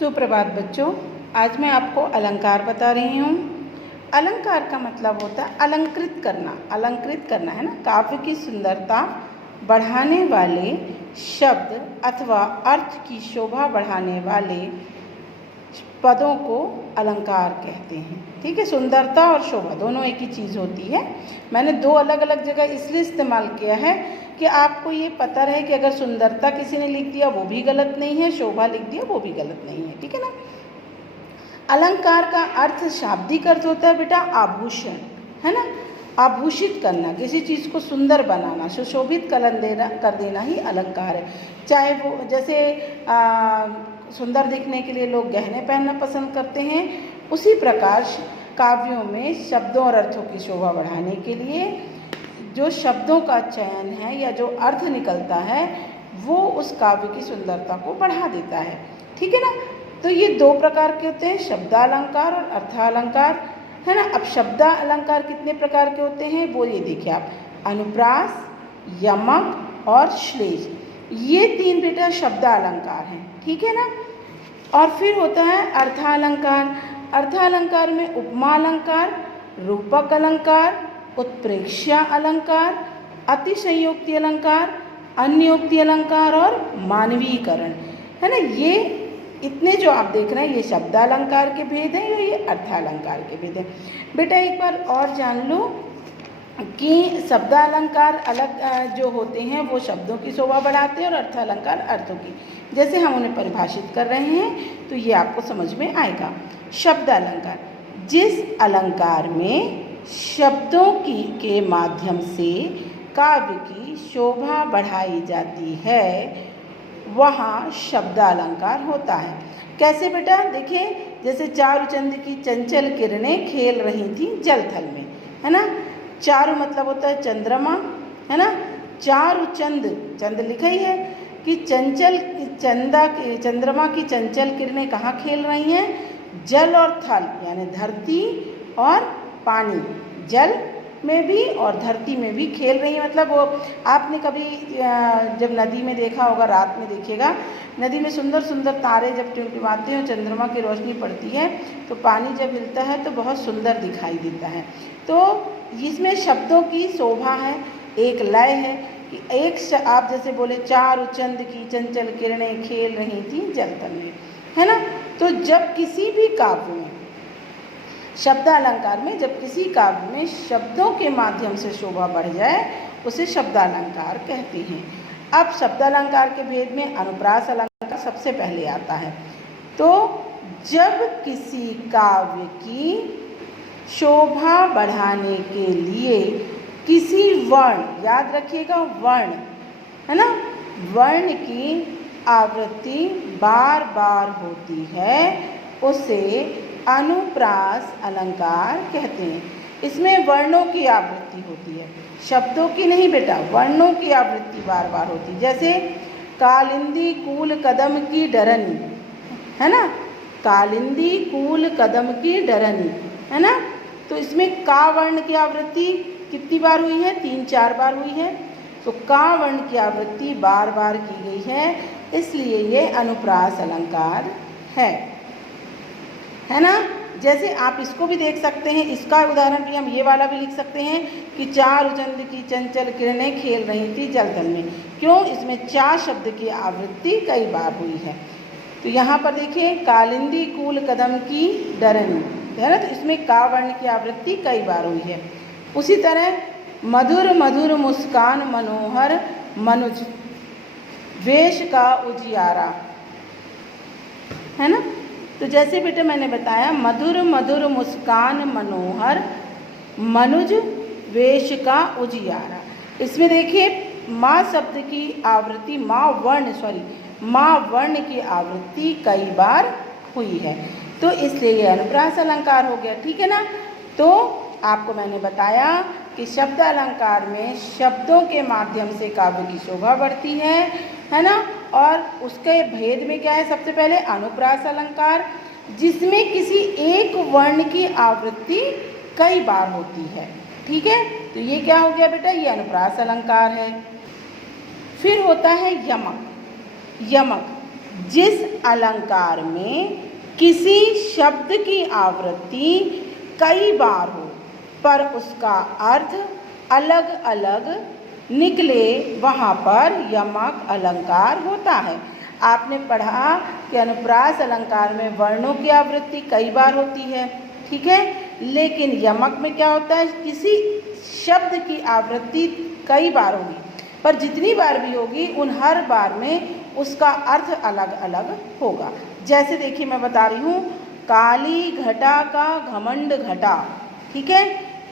सुप्रभात बच्चों, आज मैं आपको अलंकार बता रही हूँ। अलंकार का मतलब होता है अलंकृत करना। अलंकृत करना है ना, काव्य की सुंदरता बढ़ाने वाले शब्द अथवा अर्थ की शोभा बढ़ाने वाले पदों को अलंकार कहते हैं। ठीक है, सुंदरता और शोभा दोनों एक ही चीज़ होती है। मैंने दो अलग अलग जगह इसलिए इस्तेमाल किया है कि आपको ये पता रहे कि अगर सुंदरता किसी ने लिख दिया वो भी गलत नहीं है, शोभा लिख दिया वो भी गलत नहीं है। ठीक है ना। अलंकार का अर्थ शाब्दिक अर्थ होता है बेटा आभूषण, है ना। आभूषित करना, किसी चीज़ को सुंदर बनाना, सुशोभित कर देना ही अलंकार है। चाहे वो जैसे सुंदर दिखने के लिए लोग गहने पहनना पसंद करते हैं, उसी प्रकार काव्यों में शब्दों और अर्थों की शोभा बढ़ाने के लिए जो शब्दों का चयन है या जो अर्थ निकलता है वो उस काव्य की सुंदरता को बढ़ा देता है। ठीक है ना। तो ये दो प्रकार के होते हैं, शब्दालंकार और अर्थालंकार, है ना। अब शब्दालंकार कितने प्रकार के होते हैं वो ये देखिए आप, अनुप्रास, यमक और श्लेष, ये तीन बेटा शब्दालंकार हैं। ठीक है ना। और फिर होता है अर्थालंकार। अर्थालंकार में उपमा अलंकार, रूपक अलंकार, उत्प्रेक्षा अलंकार, अतिशयोक्ति अलंकार, अन्योक्ति अलंकार और मानवीकरण, है ना। ये इतने जो आप देख रहे हैं ये शब्दालंकार के भेद हैं, ये अर्थालंकार के भेद हैं। बेटा एक बार और जान लो कि शब्दालंकार अलग जो होते हैं वो शब्दों की शोभा बढ़ाते हैं और अर्थालंकार अर्थों की। जैसे हम उन्हें परिभाषित कर रहे हैं तो ये आपको समझ में आएगा। शब्दालंकार, जिस अलंकार में शब्दों के माध्यम से काव्य की शोभा बढ़ाई जाती है वहाँ शब्दालंकार होता है। कैसे बेटा, देखिए जैसे चारु चंद की चंचल किरणें खेल रही थी जल थल में, है ना। चारु मतलब होता है चंद्रमा, है ना। चारु चंद, चंद लिखा ही है कि चंद्रमा की चंचल किरणें कहाँ खेल रही हैं, जल और थल यानी धरती और पानी, जल में भी और धरती में भी खेल रही है। मतलब वो आपने कभी जब नदी में देखा होगा, रात में देखिएगा, नदी में सुंदर सुंदर तारे जब टिमटिमाते हैं, चंद्रमा की रोशनी पड़ती है तो पानी जब हिलता है तो बहुत सुंदर दिखाई देता है। तो इसमें शब्दों की शोभा है, एक लय है कि एक आप जैसे बोले चारु चंद की चंचल किरणें खेल रही थी जल तल में, है ना। तो जब किसी भी काव्य में शब्दालंकार में जब किसी काव्य में शब्दों के माध्यम से शोभा बढ़ जाए उसे शब्दालंकार कहते हैं। अब शब्दालंकार के भेद में अनुप्रास अलंकार सबसे पहले आता है। तो जब किसी काव्य की शोभा बढ़ाने के लिए किसी वर्ण, याद रखिएगा वर्ण, है ना, वर्ण की आवृत्ति बार बार होती है उसे अनुप्रास अलंकार कहते हैं। इसमें वर्णों की आवृत्ति होती है, शब्दों की नहीं बेटा, वर्णों की आवृत्ति बार बार होती है। जैसे कालिंदी कूल कदम की डरनी, है ना, कालिंदी कूल कदम की डरनी, है ना। तो इसमें का वर्ण की आवृत्ति कितनी बार हुई है, 3-4 बार हुई है। तो का वर्ण की आवृत्ति बार बार की गई है, इसलिए ये अनुप्रास अलंकार है ना। जैसे आप इसको भी देख सकते हैं, इसका उदाहरण भी हम ये वाला भी लिख सकते हैं कि चारु चंद की चंचल किरणें खेल रही थी जल तल में। क्यों, इसमें चा शब्द की आवृत्ति कई बार हुई है। तो यहाँ पर देखिए कालिंदी कूल कदम की डरनी, है ना, तो इसमें का वर्ण की आवृत्ति कई बार हुई है। उसी तरह मधुर मधुर मुस्कान मनोहर मनुज वेश का उजियारा, है ना। तो जैसे बेटा मैंने बताया मधुर मधुर मुस्कान मनोहर मनुज वेश का उजियारा, इसमें देखिए माँ शब्द की आवृत्ति माँ वर्ण की आवृत्ति कई बार हुई है, तो इसलिए ये अनुप्रास अलंकार हो गया। ठीक है ना। तो आपको मैंने बताया कि शब्द अलंकार में शब्दों के माध्यम से काव्य की शोभा बढ़ती है ना। और उसके भेद में क्या है, सबसे पहले अनुप्रास अलंकार जिसमें किसी एक वर्ण की आवृत्ति कई बार होती है। ठीक है, तो ये क्या हो गया बेटा, ये अनुप्रास अलंकार है। फिर होता है यमक। यमक जिस अलंकार में किसी शब्द की आवृत्ति कई बार हो पर उसका अर्थ अलग अलग निकले, वहाँ पर यमक अलंकार होता है। आपने पढ़ा कि अनुप्रास अलंकार में वर्णों की आवृत्ति कई बार होती है, ठीक है, लेकिन यमक में क्या होता है, किसी शब्द की आवृत्ति कई बार होगी, पर जितनी बार भी होगी उन हर बार में उसका अर्थ अलग अलग होगा। जैसे देखिए मैं बता रही हूँ, काली घटा का घमंड घटा, ठीक है,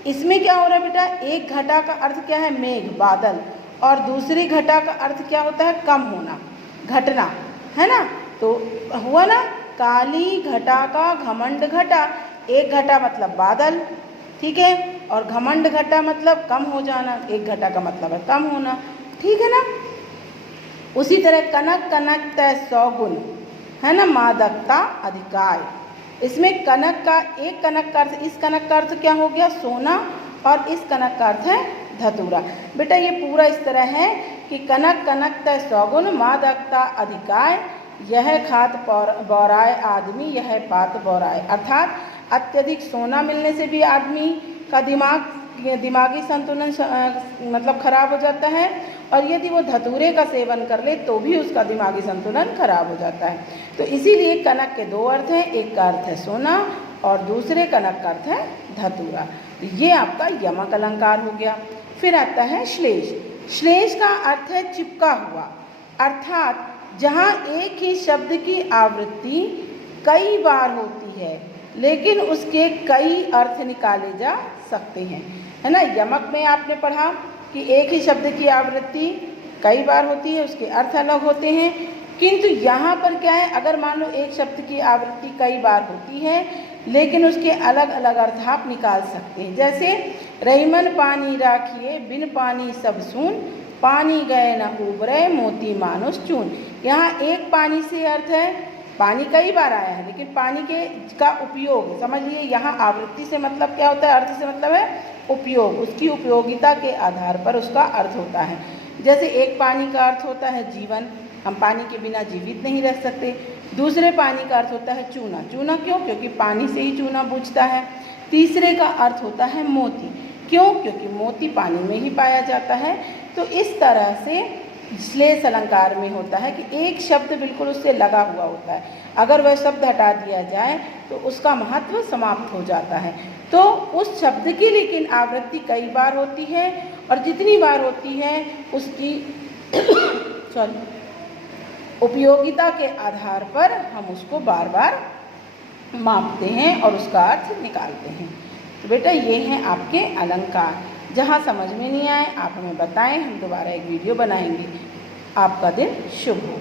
इसमें क्या हो रहा है बेटा, एक घटा का अर्थ क्या है, मेघ बादल, और दूसरी घटा का अर्थ क्या होता है, कम होना, घटना, है ना। तो हुआ ना, काली घटा का घमंड घटा, एक घटा मतलब बादल, ठीक है, और घमंड घटा मतलब कम हो जाना, एक घटा का मतलब है कम होना, ठीक है ना। उसी तरह कनक कनक तय सौगुन, है ना, मादकता अधिकाय, इसमें कनक का, एक कनक का अर्थ, इस कनक का अर्थ क्या हो गया, सोना, और इस कनक का अर्थ है धतूरा। बेटा ये पूरा इस तरह है कि कनक कनक तय सौगुन मादकता अधिकाय, यह खात बौराय आदमी, यह पात बौराय, अर्थात अत्यधिक सोना मिलने से भी आदमी का दिमागी संतुलन मतलब खराब हो जाता है, और यदि वो धतूरे का सेवन कर ले तो भी उसका दिमागी संतुलन खराब हो जाता है। तो इसीलिए कनक के दो अर्थ हैं, एक का अर्थ है सोना और दूसरे कनक का अर्थ है धतूरा। ये आपका यमक अलंकार हो गया। फिर आता है श्लेष। श्लेष का अर्थ है चिपका हुआ, अर्थात जहाँ एक ही शब्द की आवृत्ति कई बार होती है लेकिन उसके कई अर्थ निकाले जा सकते हैं, है ना। यमक में आपने पढ़ा कि एक ही शब्द की आवृत्ति कई बार होती है, उसके अर्थ अलग होते हैं, किंतु यहाँ पर क्या है, अगर मान लो एक शब्द की आवृत्ति कई बार होती है लेकिन उसके अलग अलग अर्थ आप निकाल सकते हैं। जैसे रहीमन पानी राखिए बिन पानी सब सून, पानी गए न उबरे मोती मानुष चून। यहाँ एक पानी से अर्थ है, पानी कई बार आया है लेकिन पानी का उपयोग समझ लिए, यहाँ आवृत्ति से मतलब क्या होता है, अर्थ से मतलब है उपयोग, उसकी उपयोगिता के आधार पर उसका अर्थ होता है। जैसे एक पानी का अर्थ होता है जीवन, हम पानी के बिना जीवित नहीं रह सकते। दूसरे पानी का अर्थ होता है चूना, चूना क्यों, क्योंकि पानी से ही चूना बुझता है। तीसरे का अर्थ होता है मोती, क्यों, क्योंकि मोती पानी में ही पाया जाता है। तो इस तरह से श्लेष अलंकार में होता है कि एक शब्द बिल्कुल उससे लगा हुआ होता है, अगर वह शब्द हटा दिया जाए तो उसका महत्व समाप्त हो जाता है। तो उस शब्द की लेकिन आवृत्ति कई बार होती है और जितनी बार होती है उसकी उपयोगिता के आधार पर हम उसको बार बार मापते हैं और उसका अर्थ निकालते हैं। तो बेटा ये हैं आपके अलंकार। जहाँ समझ में नहीं आए आप हमें बताएं, हम दोबारा एक वीडियो बनाएंगे। आपका दिन शुभ हो।